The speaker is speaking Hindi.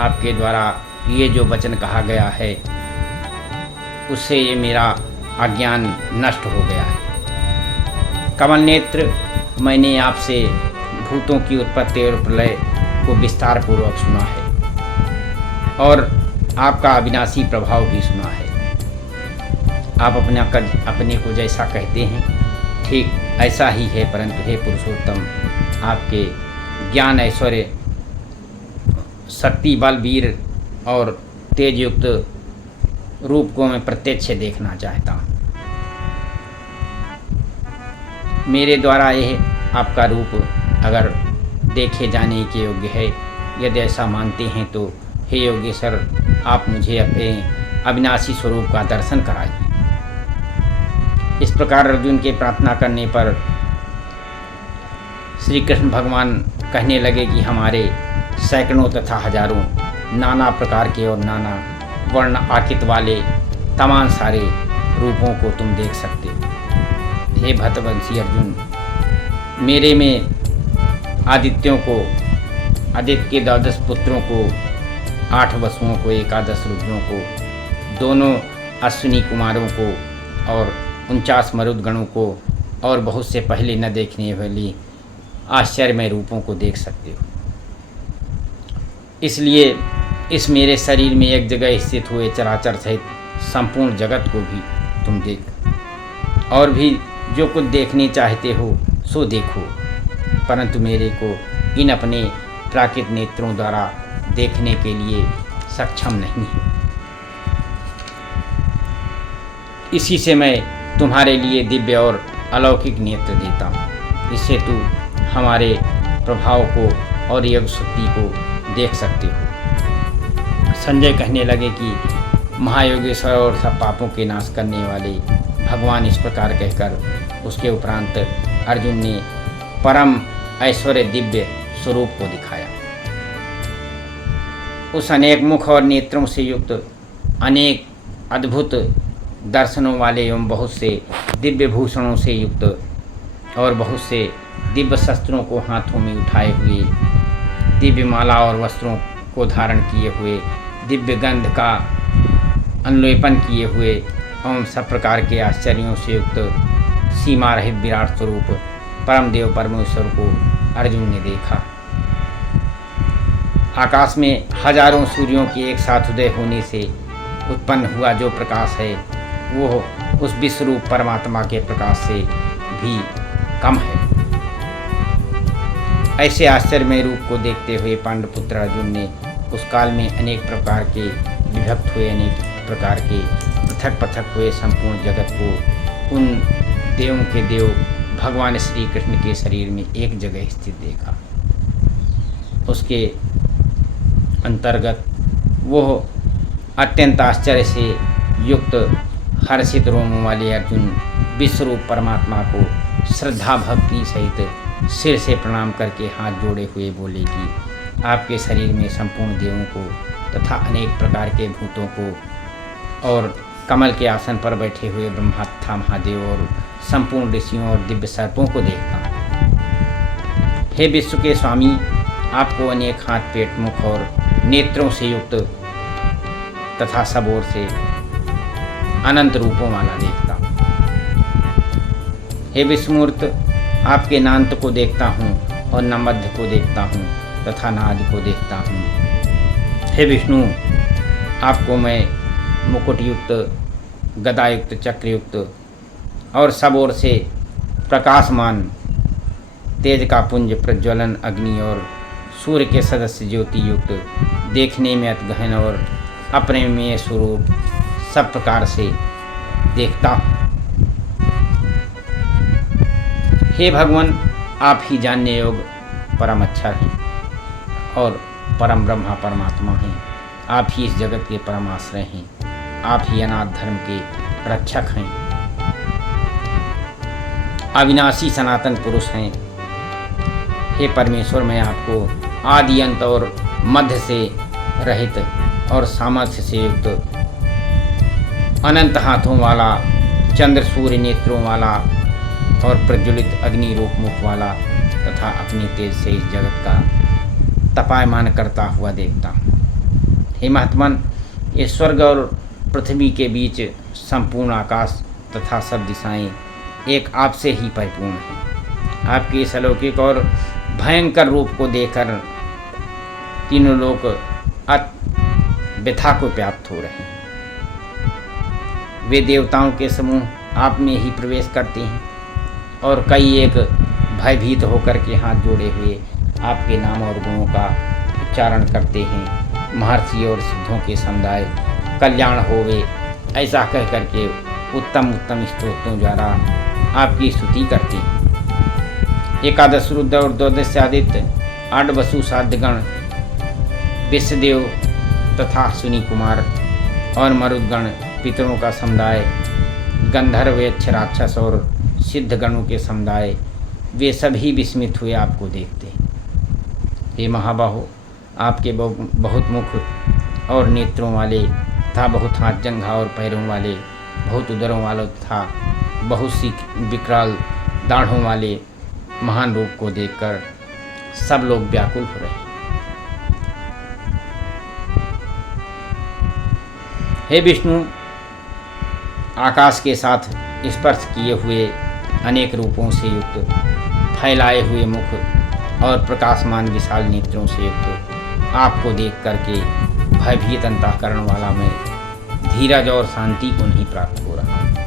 आपके द्वारा ये जो वचन कहा गया है उससे ये मेरा अज्ञान नष्ट हो गया है। कमल नेत्र, मैंने आपसे भूतों की उत्पत्ति और प्रलय को विस्तार पूर्वक सुना है और आपका अविनाशी प्रभाव भी सुना है। आप अपने को जैसा कहते हैं ठीक ऐसा ही है, परंतु हे पुरुषोत्तम, आपके ज्ञान, ऐश्वर्य, शक्ति, बल, वीर और तेज युक्त रूप को मैं प्रत्यक्ष देखना चाहता हूँ। मेरे द्वारा यह आपका रूप अगर देखे जाने के योग्य है, यदि ऐसा मानते हैं तो हे योगेश्वर, आप मुझे अपने अविनाशी स्वरूप का दर्शन कराइए। इस प्रकार अर्जुन के प्रार्थना करने पर श्री कृष्ण भगवान कहने लगे कि हमारे सैकड़ों तथा हजारों नाना प्रकार के और नाना वर्ण आकृति वाले तमाम सारे रूपों को तुम देख सकते हो। हे भक्तवंशी अर्जुन, मेरे में आदित्यों को, आदित्य के 12 पुत्रों को, 8 वसुओं को, 11 रुद्रों को, दोनों अश्विनी कुमारों को और 49 मरुदगणों को और बहुत से पहले न देखने वाली आश्चर्यमय रूपों को देख सकते हो। इसलिए इस मेरे शरीर में एक जगह स्थित हुए चराचर सहित संपूर्ण जगत को भी तुम देख और भी जो कुछ देखने चाहते हो सो देखो, परंतु मेरे को इन अपने प्राकृत नेत्रों द्वारा देखने के लिए सक्षम नहीं है। इसी से मैं तुम्हारे लिए दिव्य और अलौकिक नेत्र देता हूँ। इससे तू हमारे प्रभाव को और योग शक्ति को देख सकते हो। संजय कहने लगे कि महायोगेश्वर और सब पापों के नाश करने वाले भगवान इस प्रकार कहकर उसके उपरांत अर्जुन ने परम ऐश्वर्य दिव्य स्वरूप को दिखाया। उस अनेक मुख और नेत्रों से युक्त, अनेक अद्भुत दर्शनों वाले एवं बहुत से दिव्य भूषणों से युक्त और बहुत से दिव्य शस्त्रों को हाथों में उठाए हुए, दिव्य माला और वस्त्रों को धारण किए हुए, दिव्य गंध का अनुलेपन किए हुए एवं सब प्रकार के आश्चर्यों से युक्त सीमा रहित विराट स्वरूप परम देव परमेश्वर को अर्जुन ने देखा। आकाश में हजारों सूर्यों के एक साथ उदय होने से उत्पन्न हुआ जो प्रकाश है वो उस विश्वरूप परमात्मा के प्रकाश से भी कम है। ऐसे आश्चर्यमय रूप को देखते हुए पांडुपुत्र अर्जुन ने उस काल में अनेक प्रकार के विभक्त हुए, अनेक प्रकार के पृथक पृथक हुए संपूर्ण जगत को उन देवों के देव भगवान श्री कृष्ण के शरीर में एक जगह स्थित देखा। उसके अंतर्गत वो अत्यंत आश्चर्य से युक्त हर्षित रोमों वाले अर्जुन विश्वरूप परमात्मा को श्रद्धा भक्ति सहित सिर से प्रणाम करके हाथ जोड़े हुए बोले कि आपके शरीर में संपूर्ण देवों को तथा अनेक प्रकार के भूतों को और कमल के आसन पर बैठे हुए ब्रह्मा तथा महादेव और संपूर्ण ऋषियों और दिव्य सर्पों को देखता हूँ। हे विश्व के स्वामी, आपको अनेक हाथ, पेट, मुख और नेत्रों से युक्त तथा सब ओर से अनंत रूपों वाला देखता हूँ। हे विष्णुमूर्त, आपके नांत को देखता हूँ और न मध्य को देखता हूँ तथा न आदि को देखता हूँ। हे विष्णु, आपको मैं मुकुट युक्त, गदा युक्त, चक्र युक्त और सब ओर से प्रकाशमान तेज का पुंज, प्रज्वलन अग्नि और सूर्य के सदस्य ज्योति युक्त, देखने में अति गहन और अप्रेमीय स्वरूप सब प्रकार से देखता हूँ। हे भगवान, आप ही जानने योग्य परम अक्षर हैं और परम ब्रह्मा परमात्मा हैं। आप ही इस जगत के परम आश्रय हैं। आप ही अनाथ धर्म के रक्षक हैं, अविनाशी सनातन पुरुष हैं। हे परमेश्वर, मैं आपको आदि अंत और मध्य से रहित और सामर्थ्य से युक्त, अनंत हाथों वाला, चंद्र सूर्य नेत्रों वाला और प्रज्वलित अग्नि रूप मुख वाला तथा अपनी तेज से इस जगत का तपायमान करता हुआ देखता हूँ। हे महात्मन, ये स्वर्ग और पृथ्वी के बीच संपूर्ण आकाश तथा सब दिशाएं एक आपसे ही परिपूर्ण हैं। आपके इस अलौकिक और भयंकर रूप को देखकर तीनों लोग व्यथा को व्याप्त हो रहे हैं। वे देवताओं के समूह आप में ही प्रवेश करते हैं और कई एक भयभीत होकर के हाथ जोड़े हुए आपके नाम और गुणों का उच्चारण करते हैं। महर्षि और सिद्धों के समुदाय कल्याण होवे ऐसा कह करके उत्तम उत्तम स्तोत्रों द्वारा आपकी स्तुति करते हैं। एकादश रुद्र और द्वादश आदित्य, 8 वसु साध्यगण, विश्वदेव तथा सुनी कुमार और मरुदगण, पितरों का समुदाय, गंधर्व, यक्ष, राक्षस और सिद्धगणों के समुदाय, वे सभी विस्मित हुए आपको देखते। हे महाबाहो, आपके बहुत मुख और नेत्रों वाले तथा बहुत हाथ जंघा और पैरों वाले, बहुत उदरों वाले तथा बहुत सी विकराल दाढ़ों वाले महान रूप को देखकर सब लोग व्याकुल हो रहे हैं। हे विष्णु, आकाश के साथ स्पर्श किए हुए अनेक रूपों से युक्त, फैलाए हुए मुख और प्रकाशमान विशाल नेत्रों से युक्त आपको देख करके भयभीत अंतःकरण वाला मैं धीरज और शांति को नहीं प्राप्त हो रहा।